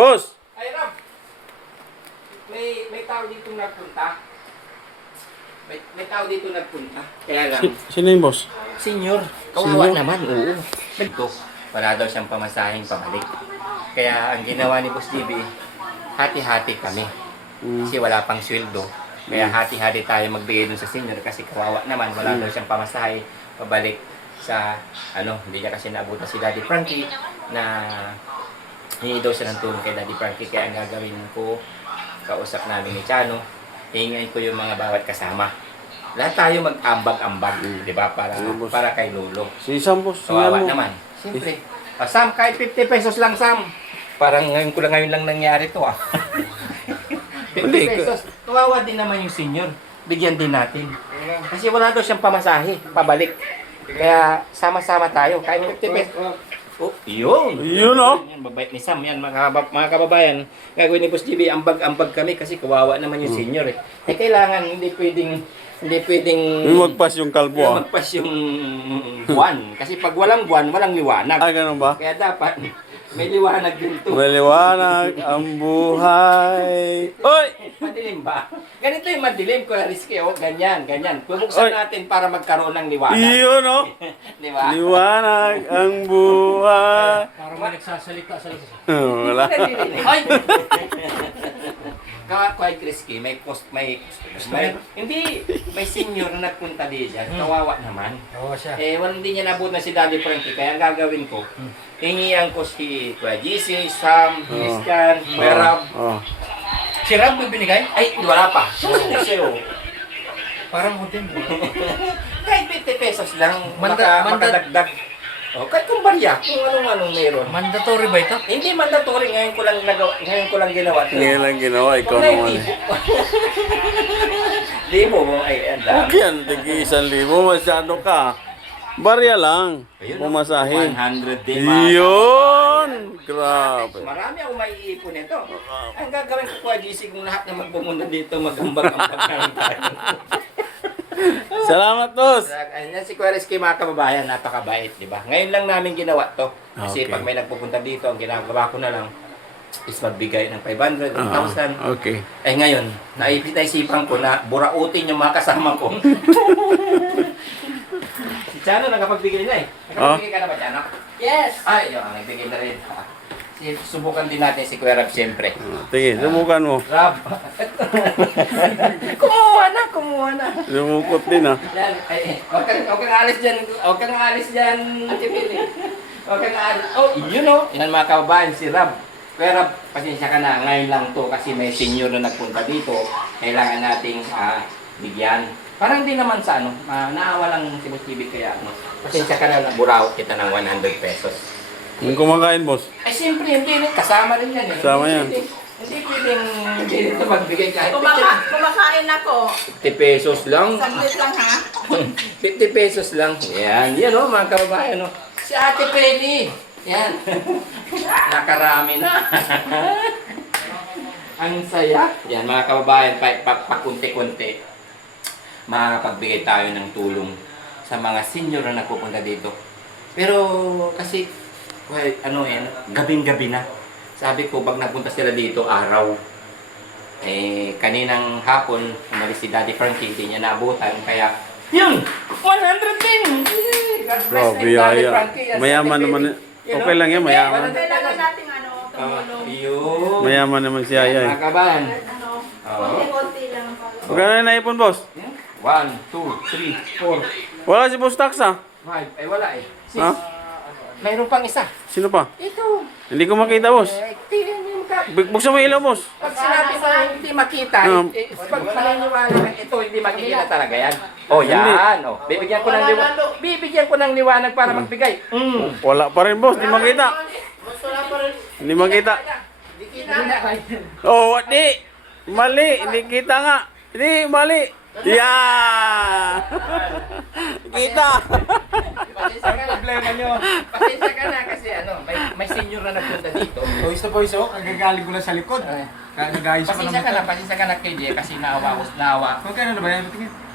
Boss! Ay, Rob! May tao dito nagpunta. May tao dito nagpunta. Kaya lang, Sino yung boss? senyor, kawawa Senyor? naman, oo. Ito, wala daw siyang pamasahing pabalik. Kaya ang ginawa ni Boss JB, hati-hati kami. Kasi wala pang sweldo. Kaya hati-hati tayo magbigay dun sa senior kasi kawawa naman, wala daw siyang pamasahe pabalik sa hindi niya kasi naabutan si Daddy Frankie na hingi daw siya ng tulong kay Daddy Frankie. Kaya ang gagawin ko, kausap namin ni Chano, hingin ko yung mga bawat kasama. Lahat tayo mag-ambag-ambag, di ba? Para kay Lolo. Si Sam, boss. Kawawa Tingnan mo. naman. Siyempre. Sam, kahit 50 pesos lang, Sam. Parang ngayon lang nangyari to, 50 Hindi, pesos. Kawawa din naman yung senior. Bigyan din natin. Kasi wala daw siyang pamasahe, pabalik. Kaya sama-sama tayo. Kahit 50 pesos. Oh, yun. Yun, oh. Yan, babait ni Sam. Yan, mga kababayan. Gagawin ni Boss GB, ambag-ambag kami kasi kawawa naman yung senior eh. Kailangan, hindi pwedeng Yung magpas yung kalbo, ah. magpas yung buwan. Kasi pag walang buwan, walang liwanag. Ah, ganun ba? Kaya dapat may liwanag din to. Maliwanag ang buhay. Oy! Madilim ba? Ganito yung madilim, kung riske, oh. Ganyan. Bubuksan Oy. natin para magkaroon ng liwanag. Yun, oh. Di ba? Liwanag ang buhay. Parang may nagsasalita sa labas. Wala. Ay! Quite risky, may senior na nagpunta din dyan. Kawawa naman. Oo siya. Hindi niya nabot na si Daddy Frankie, kaya ang gagawin ko, hingihan ko si Kuya GC, Sam, Christian, Kuya Rob. Oh. Si Rab may binigay? Ay, wala pa. Susunod sa'yo. Parang hotel mo. Kahit 50 pesos lang, Manda- makadagdag. Kahit kung barya, kung anong meron. Mandatory ba ito? Hindi mandatory, ngayon ko lang ginawa. Ngayon lang ginawa, ikaw Kung naman eh. Libo mo, ay, ang dami. Huwag yan, tigi 1,000. Masyado ka. Barya lang. Pumasahin. 100 din. Yun! Grabe. Marami ako maiipon nito. Ang gagawin ko Kuya GC kung lahat na magpumunta dito, mag-ambag-ambag na lang tayo. Salamat, boss. Ayan si Kuya Rizky, mga kababayan, napakabait, di ba? Ngayon lang namin ginawa to. Kasi Okay. pag may nagpupunta dito, ang ginagawa ko na lang is magbigay ng 500, 1,000. Okay. Ngayon, naisipan ko na burautin yung mga kasama ko. Si Chano, nakapagbigay na eh. Nakapagbigay ka na ba, Chano? Yes. Ay, yun, nagbigay na rin. Subukan din natin si Kuya Rab, siyempre. Sige, subukan mo. Rab! Kumuha na. Lumukot din, ah. Yan, huwag kang alis dyan, Ate Pili. Huwag kang alis. Oh, yun o. Yan mga kababayan, si Rab. Kuya Rab, pasensya ka na, ngayon lang to kasi may senior na nagpunta dito. Kailangan nating bigyan. Parang hindi naman sa naawa lang si Boss TV kaya pasensya ka na, buraw kita ng 100 pesos. Yung kumakain, boss. Ay, siyempre, hindi rin. Kasama rin yan eh. Kasama yan. Hindi pwedeng hindi rin ito magbigay kahit Kumakain ako. 50 pesos lang. Saglit lang ha. 50 pesos lang. Yan o mga kababayan. No? Si Ate Penny. Yan. Nakarami na. Ang saya. Yan mga kababayan, pakunti-kunti. Makakapagbigay tayo ng tulong sa mga senior na nagpupunta dito. Pero kasi gabing-gabi na. Sabi ko, pag napunta sila dito, araw. Kaninang hapon, umalis si Daddy Frankie, hindi niya naabutan. Kaya, yun! 100 din! God bless Grabe, Daddy yaya. Frankie. Mayaman naman. Okay lang yan, mayaman. Kailangan natin tumulong. Yun! Mayaman naman si Yaya, eh. Mga kabahan. Konti-konti lang. Magkano na naipon, boss? 1, 2, 3, 4, Wala si boss Tax, ah. 5. Ay, wala eh. 6. Ha? Mayroon pang isa. Sino pa? Ito. Hindi ko makita, boss. Tingnan mo ka. Buksan mo ilaw, boss. Pag sinabi mo hindi makita, pag paniniwala ka, ito hindi makikita talaga yan. Oh, yan. Oh. Bibigyan ko ng liwanag para magbigay. Wala pa rin, boss. Hindi makita. Hindi makita. Oh, di. Mali. Hindi kita nga. Hindi, mali. Yeah! Kita! Pasensya ka na. Problema nyo. Pasensya ka na kasi may senior na nagpunta dito. Pawis na pawis ako. Ang gagaling ko lang sa likod. Nagayos ko Pasensya ka na KJ kasi naawa ko. Magkano na ba yan?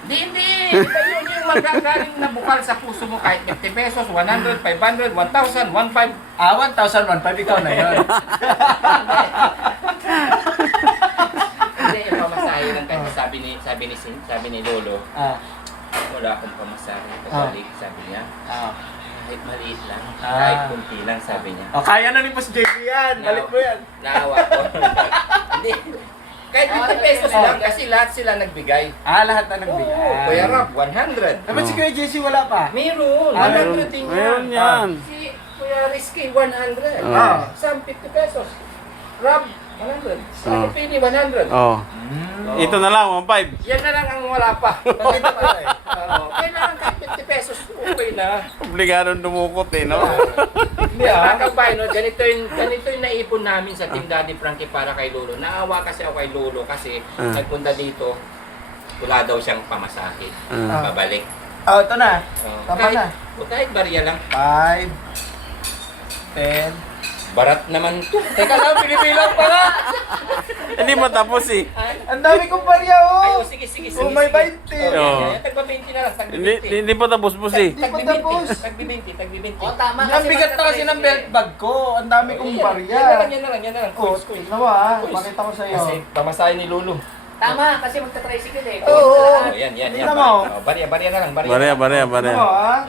Hindi. yung magagaling na bukal sa puso mo kahit 50 pesos, 100, 500, 1,000, 1,500. 1,001.5 ikaw na yun. Hindi, yung pamasahe lang kasi sabi ni Lolo, Ah. wala akong pamasahe. Pabalik, sabi niya. Ah. Kahit maliit lang, Ah. kahit kunti lang, sabi niya. Oh, kaya na ni Boss JB yan. Balik mo yan. Naawa ko. Hindi. Kahit 50 pesos lang kasi lahat sila nagbigay. Ah, lahat na Oo, nagbigay. Kuya Rob, 100. Naman si Kuya JC wala pa. Meron, Ah, 100 din Meron yan. yan. Si Kuya Rizky, 100. Ah. Sam, 50 pesos. Rob, 100. Sa Pili, 100. Oh. Ito na lang, 1.5. Yan na lang ang wala pa. Pakita pa eh. Kailangan kahit 50 pesos, okay na. Obligadong dumukot eh, no? Hindi mga kabay, no? ganito yung naipon namin sa Team Daddy Frankie para kay Lolo. Naawa kasi ako kay Lolo kasi nagpunta dito, wala daw siyang pamasahe. Ah. Babalik. Oh, ito na. Tama kahit, na. kahit barya lang. 5, 10. Barat naman to. Teka lang, pinipilang pa nga. Hindi matapos eh. Ang dami kong barya, Ay, oh. sige. Oh, may 20. Oo. Tagba 20 na lang, tagba 20. Hindi pa tapos po eh. Hindi pa tapos. Tagbi 20. O, tama Ang bigat na kasi ng belt bag ko. Ang dami kong barya. Yan na lang. Oh, Coins. tingnan mo ah. Pakita ko sa'yo. Kasi pamasahe ni Lolo. Tama, kasi magta-tricycle eh. Oo. Oh, yan. Tingnan mo. Barya na lang. Barya. Tingnan mo ah.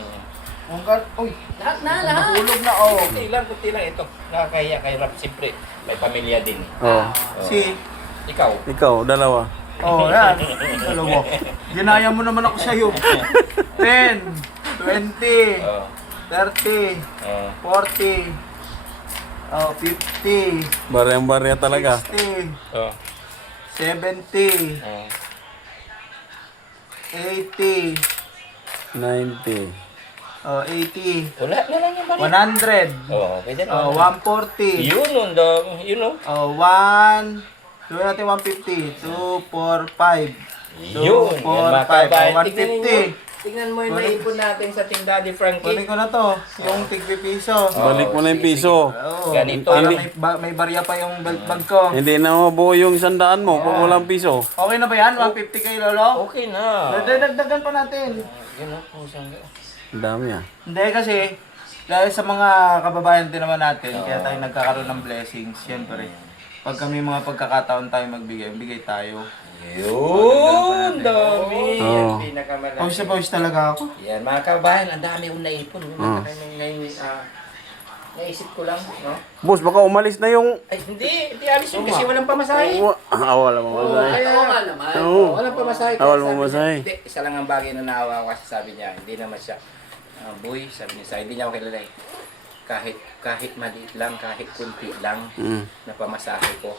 Uy, Lahat na, lahat. nahulog na oh. Kunti lang ito. Nakakahiya kay Rap. Siyempre, may pamilya din. Oh. Oh. Si, Ikaw. Ikaw, dalawa. oh yan. Alam mo. Ginaya mo naman ako sa'yo. 10, 20, Oh. 30, Oh. 40, 50, Barya talaga. 60, Oh. 70, Oh. 80, 90. 80, Wala na lang yung barya. 100, Oh, pwede na. 140, Yun o. 1, gawin natin 150, 2, 4, 5, Yun. 2, 4, 5, 150. Tingnan mo yung naipon natin sa Team Daddy Kunin Frankie. ko na to, yung tigpi piso. Balik mo na yung piso. Oo. Ganito Para yun. may barya pa yung belt bag ko. Hindi na mabuo yung 100 mo kung walang piso. Okay na ba yan? 150 kay Lolo? Okay na. Dagdagan pa natin. Yun o. Kusang Ang dami ah. Hindi kasi, dahil sa mga kababayan din naman natin, kaya tayo nagkakaroon ng blessings. Siyempre, pag kami mga pagkakataon tayo magbigay, bigay tayo. Yun. Dami. Oo. Yan pinakamalaki. Pawis na pawis talaga ako. Yan mga kabayan. Ang dami kong naipon. Ngayon, naisip ko lang. No? Boss, baka umalis na yung... Ay, hindi alis yun kasi walang pamasahe. Wala mo Oo, masahe. kaya Oo nga naman. Oo. walang pamasahe. Ah, walang Kaya sabi pamasahe. niya, Hindi, isa lang ang bagay na naawa ko kasi sabi niya, hindi naman siya, boy, sabi niya sa hindi niya ako kilala eh. Kahit maliit lang, kahit kunti lang na pamasahe ko.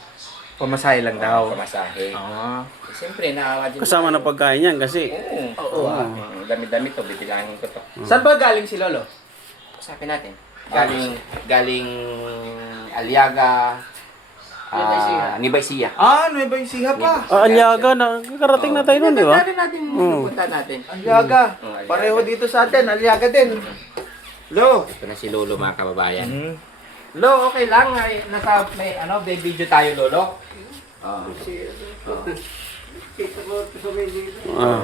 Pamasahe lang daw. Pamasahe. Ah. Siyempre, naawa din. Kasama na pagkain yan kasi... Oo. Dami-dami to, bibilangin ko to. Saan ba galing si Lolo? Usapin natin. Galing Aliaga, Nibay Siya. Ah, Nueva Ecija pa. Aliaga na. Kakarating na tayo nun, di ba? Pupunta natin. Aliaga. Aliaga. Pareho dito sa atin, Aliaga din. Lo. Ito na si Lolo mga kababayan. Hmm. Lo, okay lang. May video tayo, Lolo.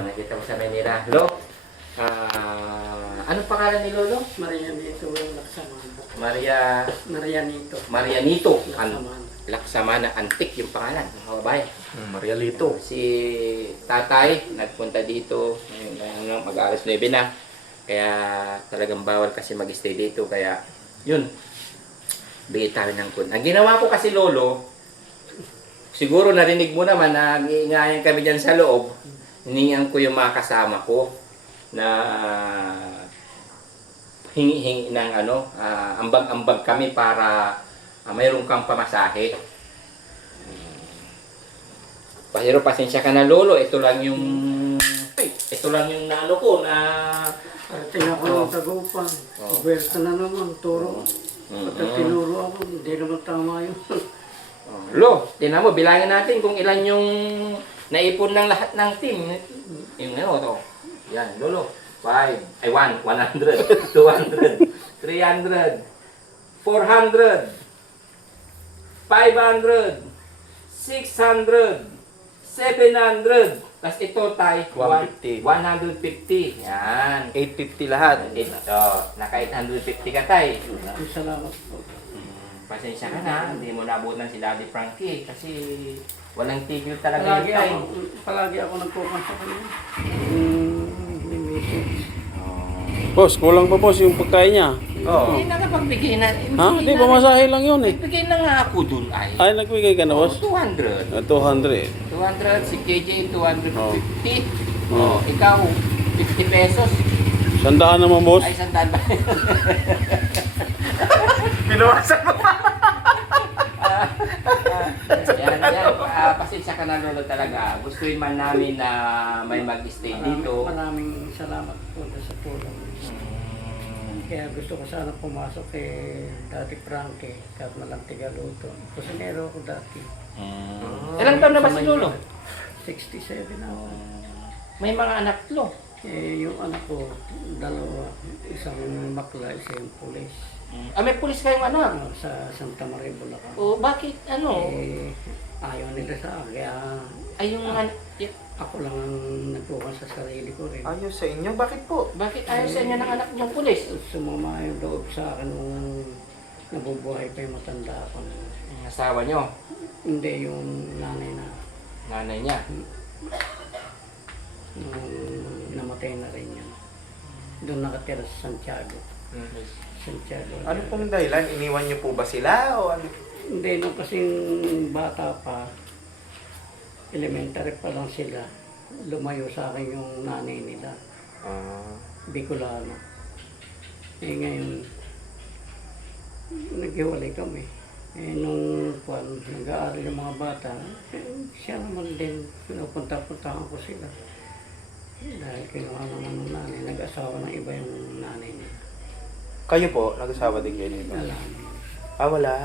Nakita mo sa Manila. Lo, anong pangalan ni Lolo? Marianito yung laksamana. Marianito. Marianito. Laksamana Antik yung pangalan. Mga kababayan. Maria Lito. Si tatay nagpunta dito. Ngayon, mag-alas 9 na. Kaya talagang bawal kasi mag-stay dito. Kaya yun. Bigay tayo ng kun. Ang ginawa ko kasi, Lolo, siguro narinig mo naman na nag-iingayan kami dyan sa loob. Hiningan ko yung mga kasama ko na hingi-hingi ng ambag-ambag kami para mayroon kang pamasahe. Pero pasensya ka na, Lolo. Ito lang yung naano ko na Parating ako ng Tagupan. Puwerta na naman, turo. Pagka tinuro ako, hindi naman tama yun. Lo, tinan mo, bilangin natin kung ilan yung naipon ng lahat ng team. Yung to. Yan, Lolo. 100, 200, 300, 400, 500, 600, 700, Tapos ito tay, 150. 150. Yan. 850 lahat. Ito, naka 850 ka tay. Maraming salamat po. Pasensya ka na, hindi mo nabutan si Daddy Frankie kasi walang tigil talaga yun tay. Palagi ako nagkukan sa kanya. May message. Boss, kulang pa boss yung pagkain niya. Oo. Hindi nakapagbigay na. Ha? Di, pamasahe lang yun eh. Nagbigay na nga ako dun ay. Ay, nagbigay ka na boss? 200. 200. 200, si KJ 250. Oh. Ikaw, 50 pesos. Sandaan naman boss. Ay, sandaan ba? Pinawasan mo pa. Yan. Pasensya ka na lolo talaga. Gustuin man namin na may mag-stay dito. Maraming salamat po sa tulong. Kaya gusto ko sana pumasok kay Dati Frankie kahit malang tigaluto. Kusinero ako dati. Ilang taon na ba si lolo? 67 na ako. May mga anak lo. Yung anak ko, dalawa. Isang makla, isang pulis. May pulis kayong anak. Sa Santa Maria, Bulacan. O bakit ano? Ayaw nila sa akin. Kaya Ay yung anak. ako lang ang nagkukan sa sarili ko rin. Ayos sa inyo, bakit po? Bakit ayaw sa inyo ng anak niyong pulis? Sumama yung loob sa akin nung nabubuhay pa yung matanda ako. Yung asawa niyo, Hindi yung nanay na nanay niya. nung namatay na rin yan. Doon nakatira sa Santiago. Santiago. Ano pong dahilan? Iniwan niyo po ba sila o ano? Hindi, nung kasing bata pa, elementary pa lang sila, lumayo sa akin yung nanay nila, Bicolano. Ngayon, naghiwalay kami. Nung nag-aaral yung mga bata, siya naman din, pinupunta-puntahan ko sila. Dahil kinuha naman ng nanay, nag-asawa ng iba yung nanay nila. Kayo po, nag-asawa din kayo nito? Wala. Wala.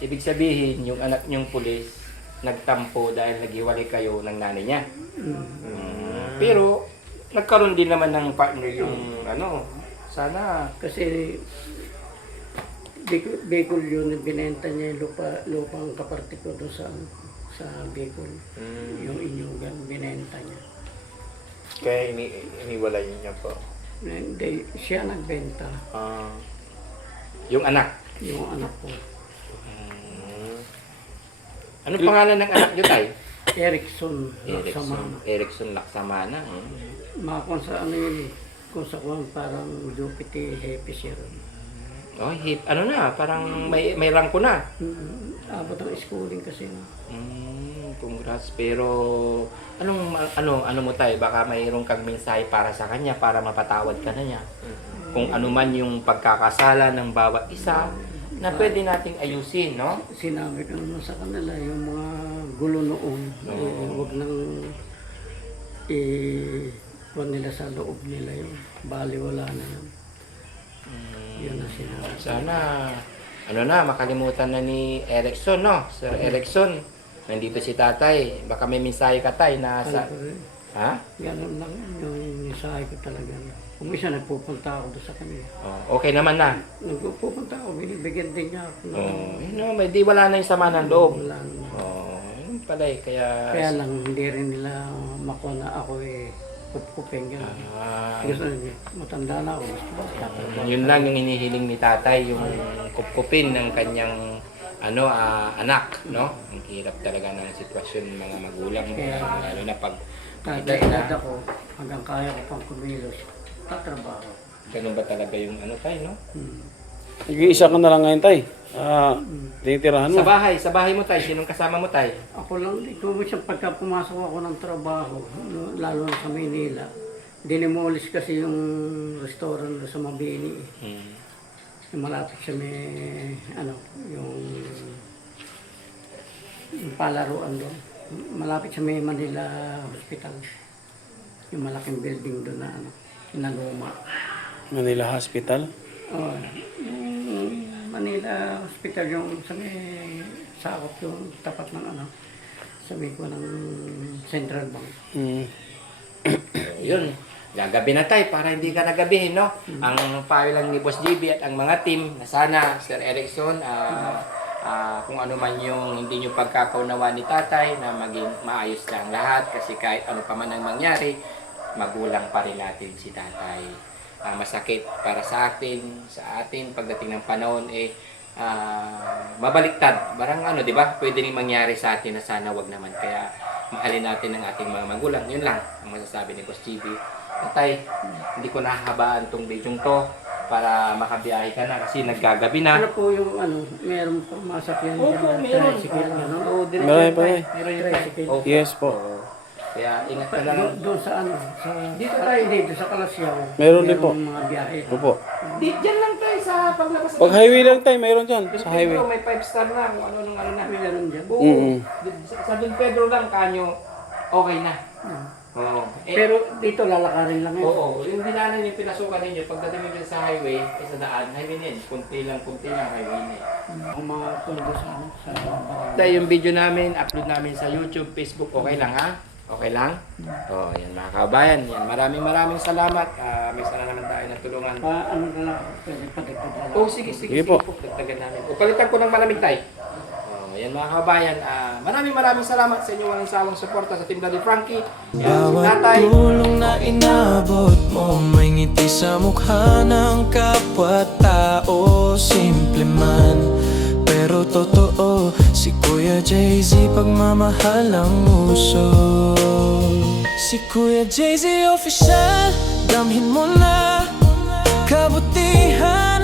Ibig sabihin, yung anak niyong pulis, nagtampo dahil naghiwalay kayo ng nanay niya. Pero, nagkaroon din naman ng partner yung ano, sana. Kasi Bicol yun, binenta niya yung lupang kaparte ko doon sa Bicol. Yung Inyugan, binenta niya. Kaya iniwalay niya po. Hindi, siya nagbenta, Yung anak. yung anak ko. Anong pangalan ng anak niyo, tay? Erickson, Laksamana. Erickson Laksamana. Makakon sa ano yun, kung sa kuwan parang Jupiter Happy siya ron. Oh, ano na, parang may rangko na. Abot ang schooling kasi na. Congrats. Pero ano mo tayo, baka mayroong kang mensahe para sa kanya para mapatawad ka na niya. Kung ano man yung pagkakasala ng bawat isa na pwede nating ayusin, no? Sinabi ko naman sa kanila yung mga gulo noon, huwag nang kuwan nila sa loob nila yun. Baliwala na yun. Yun ang sinabi. Sana makalimutan na ni Erickson, no? Sir Erickson, nandito si tatay. Baka may mensahe ka tay na sa... Ano ko rin, Ha? ganun lang yung mensahe ko talaga. Kung isa nagpupunta ako doon sa kanila. Oh, okay naman na. Nagpupunta ako, binibigyan din niya ako. Di wala na yung sama ng loob. Wala naman. Yun pala eh, Kaya lang, hindi rin nila makuha na ako kupkupin gano'n. Gusto niya, matanda na ako. Gusto ba? Yun lang yung hinihiling ni tatay, yung kupkupin ng kanyang anak, no? Ang hirap talaga ng sitwasyon ng mga magulang, lalo na pag Kahit edad edad na. ako, hanggang kaya ko pang kumilos, tatrabaho. Ganun ba talaga yung tayo, no? Nag-iisa ka na lang ngayon, tay. Tinitirahan mo. Sa bahay mo tayo, sinong kasama mo tayo? Ako lang, kung minsan pagka pumasok ako ng trabaho, lalo na sa Maynila, dinimolis kasi yung restaurant doon sa Mabini. Yung malapit sa may, yung palaruan doon. Malapit sa may Manila Hospital. Yung malaking building doon na luma. Manila Hospital. Oh, yung Manila Hospital yung sa may sakop yung tapat ng sa may ko ng Central Bank. Yun. Gagabi na tayo para hindi ka nagabihin, no? Ang payo lang ni Boss JB at ang mga team na sana, Sir Erickson, kung ano man yung hindi nyo pagkakaunawa ni tatay na maging maayos lang lahat kasi kahit ano pa man ang mangyari, magulang pa rin natin si tatay. Masakit para sa atin pagdating ng panahon mabaliktad. Barang ano, di ba? Pwede rin mangyari sa atin na sana wag naman. Kaya mahalin natin ang ating mga magulang. Yun lang ang masasabi ni Boss GB. Tatay, hindi ko nahabaan tong video to para makabiyahe ka na kasi naggagabi na. Ano po yung meron pang masakyan Opo, dyan, meron. tricycle, gano'n? Oo, direct Meron yan, pa tay. eh. Meron yun, tay. Tricycle. Opo. Yes po. Oo. Kaya ingat ka lang. Doon sa Dito tayo. dito sa Kalasyaw. Meron din po. mga biyahe. Opo. Diyan lang tayo sa paglabas. Pag highway lang tayo, mayroon dyan. Sa highway. Pedro, may 5-star na kung ano na. Meron dyan. Oo. Mm-mm. Sa Don Pedro lang kanyo, okay na. Oo. Pero dito lalakarin lang yun. Oo. Yung dinanan yung pinasukan ninyo, pagdating nyo sa highway, sa daan, highway na yun. Kunti lang highway na yun. Ang mga tundo sa Dahil yung video namin, upload namin sa YouTube, Facebook, okay lang ha? Okay lang? Oo, yan mga kabayan. Yan. Maraming salamat. May sana naman tayo natulungan. ano na lang, pwede padagdagan. Oh, sige po. Dagdagan namin. O, palitan ko ng malamig tayo. Oh, yan mga kabayan. Maraming salamat sa inyo walang sawang suporta sa Team Daddy Frankie. Yan, si tatay. Bawat tulong na inabot mo, may ngiti sa mukha ng kapwa-tao. Simple man, pero totoo, si Kuya Jay-Z pagmamahal ang uso. Si Kuya Jay-Z official, damhin mo na kabutihan